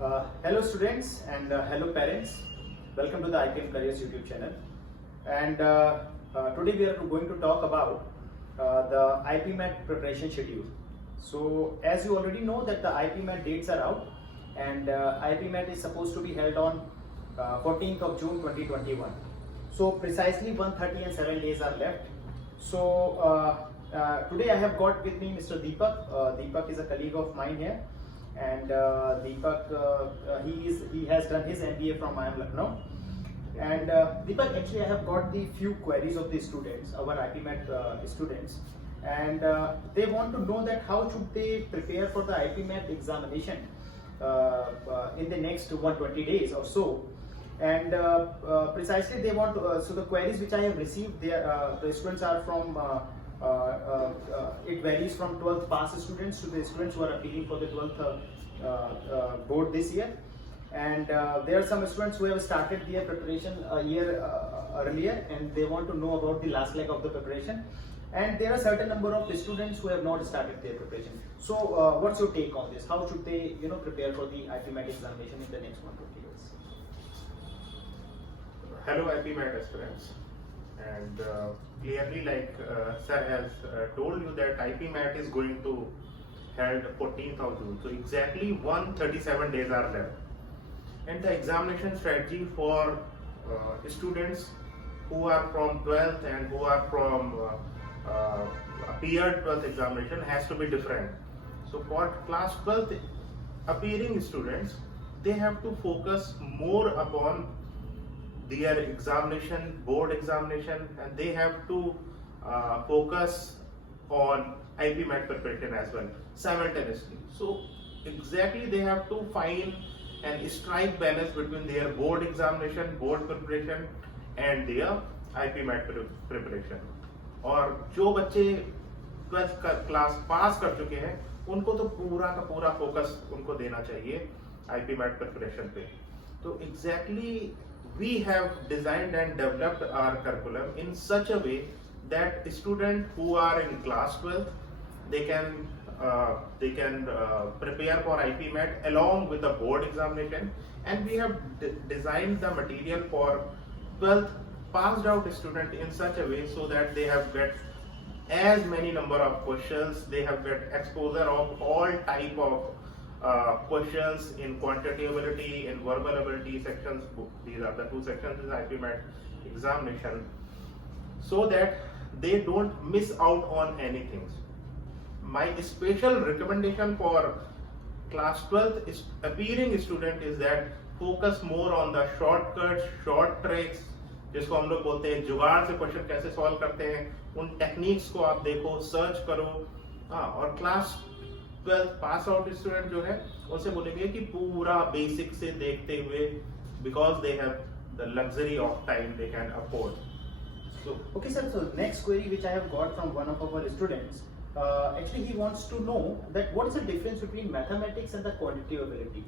Hello students and hello parents. Welcome to the IPM Careers YouTube channel. And today we are going to talk about the IPMAT preparation schedule. So as you already know that the IPMAT dates are out, and IPMAT is supposed to be held on 14th of June 2021. So precisely 130 and 7 days are left. So today I have got with me Mr. Deepak. Deepak is a colleague of mine here. And Deepak, he has done his MBA from IIM Lucknow. And Deepak, actually I have got the few queries of the students, our IPMAT students, and they want to know that how should they prepare for the IPMAT examination in the next 120 days or so. And precisely they want to, so the queries which I have received, the students are from it varies from 12th pass students to the students who are appealing for the 12th board this year. And there are some students who have started their preparation a year earlier, and they want to know about the last leg of the preparation. And there are certain number of students who have not started their preparation. So what's your take on this? How should they prepare for the IPMAT examination in the next 120 days? Hello IPMAT aspirants, and clearly like sir has told you that IPMAT is going to held 14th of June, so exactly 137 days are left, and the examination strategy for students who are from 12th and who are from appeared 12th examination has to be different. So for class 12th appearing students, they have to focus more upon their examination, board examination, and they have to focus on IPMAT preparation as well simultaneously. So exactly they have to find and strike balance between their board examination, board preparation and their IPMAT preparation. और जो बच्चे 12th class pass कर चुके हैं उनको तो पूरा का पूरा फोकस उनको देना चाहिए IPMAT preparation पे. तो exactly we have designed and developed our curriculum in such a way that students who are in class 12 they can prepare for IPMAT along with the board examination, and we have designed the material for 12th passed out student in such a way so that they have get as many number of questions, they have get exposure of all type of questions in quantitative ability, in verbal ability sections. These are the two sections in IPMAT examination, so that they don't miss out on anything. My special recommendation for class 12th is appearing student is that focus more on the shortcuts, short tricks, जिसको हम लोग बोलते हैं जुगाड़ से question कैसे solve करते हैं, उन टेक्निक्स को आप देखो, सर्च करो. और class 12th pass out student जो है उनसे बोलेंगे कि पूरा बेसिक से देखते हुए, because they have the luxury of time they can afford. So okay sir, so next query which I have got from one of our students, actually he wants to know that what is the difference between mathematics and the quantitative ability.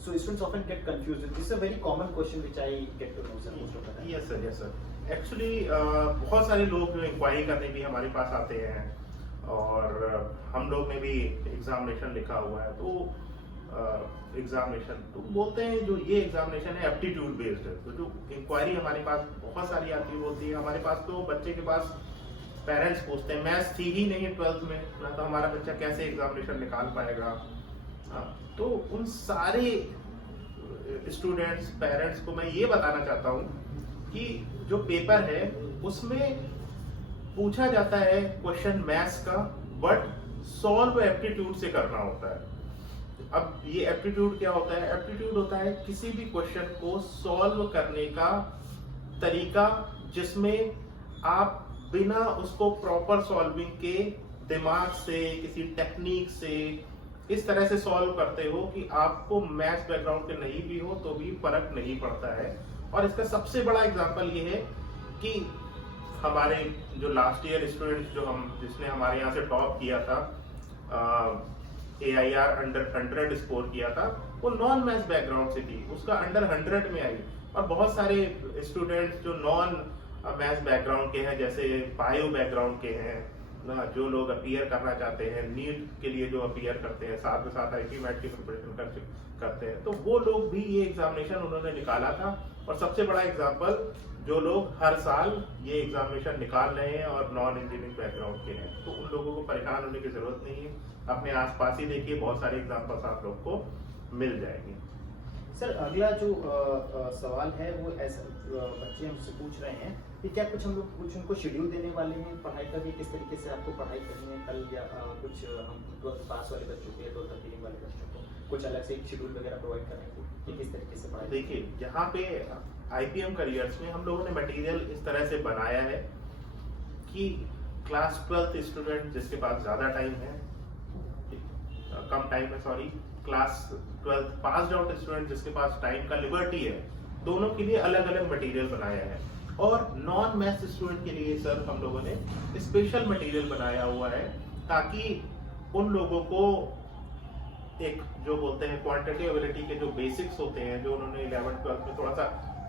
So students often get confused. This is a very common question which I get to know sir most of the time. Yes sir. Actually बहुत सारे लोग जो inquiry करने भी हमारे पास आते हैं, और हम लोग ने भी एग्जामिनेशन लिखा हुआ है, तो एग्जामिनेशन तो बोलते हैं जो ये एग्जामिनेशन है एप्टीट्यूड बेस्ड है. तो जो इंक्वायरी हमारे पास बहुत सारी आती होती है, हमारे पास तो बच्चे के पास पेरेंट्स पूछते हैं मैथ्स थी ही नहीं 12th में, तो हमारा बच्चा कैसे एग्जामिनेशन निकाल पाएगा. तो उन सारे स्टूडेंट्स पेरेंट्स को मैं ये बताना चाहता हूँ कि जो पेपर है उसमें पूछा जाता है क्वेश्चन मैथ्स का, बट सॉल्व एप्टीट्यूड से करना होता है. अब ये एप्टीट्यूड क्या होता है? एप्टीट्यूड होता है किसी भी क्वेश्चन को सॉल्व करने का तरीका जिसमें आप बिना उसको प्रॉपर सॉल्विंग के दिमाग से, किसी टेक्निक से इस तरह से सॉल्व करते हो कि आपको मैथ्स बैकग्राउंड के नहीं भी हो तो भी फर्क नहीं पड़ता है. और इसका सबसे बड़ा एग्जांपल ये है कि हमारे जो लास्ट ईयर स्टूडेंट जिसने हमारे यहाँ से टॉप किया था, AIR अंडर 100 स्कोर किया था, वो नॉन मैथ्स बैकग्राउंड से थी, उसका अंडर 100 में आई. और बहुत सारे स्टूडेंट्स जो नॉन मैथ्स बैकग्राउंड के हैं, जैसे बायो बैकग्राउंड के हैं, ना जो लोग अपीयर करना चाहते हैं नीट के लिए, जो अपीयर करते हैं साथ में साथ आईपी मैट की प्रिपरेशन करते हैं, तो वो लोग भी ये एग्जामिनेशन उन्होंने निकाला था। और सबसे बड़ा एग्जाम्पल, जो लोग हर साल ये एग्जामिनेशन निकाल रहे हैं और नॉन इंजीनियरिंग बैकग्राउंड के हैं, तो उन लोगों को परेशान होने की जरूरत नहीं है। अपने आसपास ही देखिए, बहुत सारे एग्जाम्पल्स आप लोग को मिल जाएंगे। सर अगला जो सवाल है वो ऐसा बच्चे हमसे पूछ रहे हैं कि क्या कुछ हम लोग कुछ उनको शेड्यूल देने वाले हैं पढ़ाई का, भी किस तरीके से आपको पढ़ाई करनी है कल, या कुछ हम 12th पास वाले बच्चों को या 12th फीलिंग वाले बच्चों को कुछ अलग से शेड्यूल वगैरह प्रोवाइड करेंगे कि किस तरीके से पढ़ाई? देखिए, यहाँ पे आईपीएम करियर्स में हम लोगों ने मटेरियल इस तरह से बनाया है कि क्लास 12th स्टूडेंट जिसके पास ज्यादा टाइम है, कम टाइम है sorry, class 12th pass out student जिसके पास टाइम का लिबर्टी है, दोनों के लिए अलग अलग मटेरियल बनाया है। और नॉन मैथ्स स्टूडेंट के लिए सर हम लोगों ने स्पेशल मटेरियल बनाया हुआ है, ताकि उन लोगों को एक जो बोलते हैं क्वांटिटी एबिलिटी के जो बेसिक्स होते हैं, जो उन्होंने 11th 12th में थोड़ा सा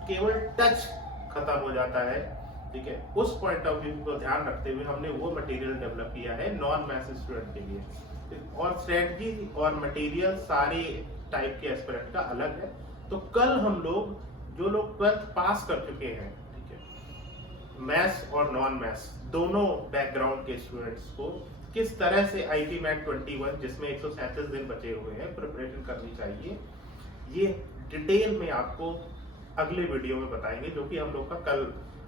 केवल टच खत्म हो जाता है, ठीक है, उस पॉइंट ऑफ व्यू को ध्यान रखते हुए हमने वो मटेरियल डेवलप किया है नॉन मैथ्स स्टूडेंट के लिए। और स्ट्रेटजी और मटेरियल सारे टाइप के एस्पिरेंट का अलग है। तो कल हम लोग जो लोग 12th पास कर चुके हैं, ठीक है, मैथ्स और नॉन मैथ्स दोनों बैकग्राउंड के स्टूडेंट्स को किस तरह से आईटी मैट 21 जिसमें 137 दिन बचे हुए हैं प्रिपरेशन करनी चाहिए, ये डिटेल में आपको अगले वीडियो में बताएंगे, जो कि हम लोग का कल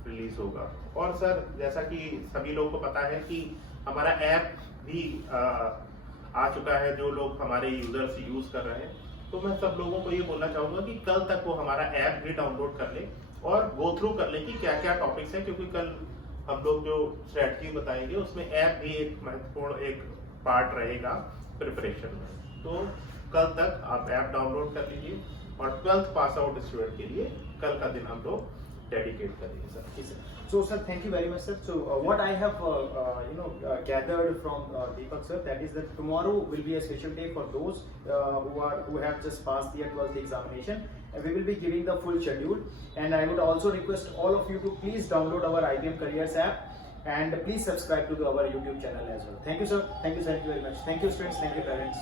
रिलीज होगा। और सर जैसा कि सभी लोगों को पता है कि हमारा ऐप भी आ चुका है, जो लोग हमारे यूजर्स यूज कर रहे हैं, तो मैं सब लोगों को ये बोलना चाहूंगा कि कल तक वो हमारा ऐप भी डाउनलोड कर ले और गो थ्रू कर ले कि क्या क्या टॉपिक्स हैं, क्योंकि कल हम लोग जो स्ट्रेटजी बताएंगे उसमें ऐप भी एक महत्वपूर्ण एक पार्ट रहेगा प्रिपरेशन में। तो कल तक आप ऐप डाउनलोड कर लीजिए और 12th पास आउट स्टूडेंट के लिए कल का दिन हम लोग डेडिकेट करेंगे sir. So sir, thank you very much sir. So what I have gathered from Deepak sir, that is that tomorrow will be a special day for those who have just passed their 12th examination, and we will be giving the full schedule. And I would also request all of you to please download our IBM Careers app and please subscribe to our YouTube channel as well. Thank you sir. Thank you very much. Thank you students. Thank you parents.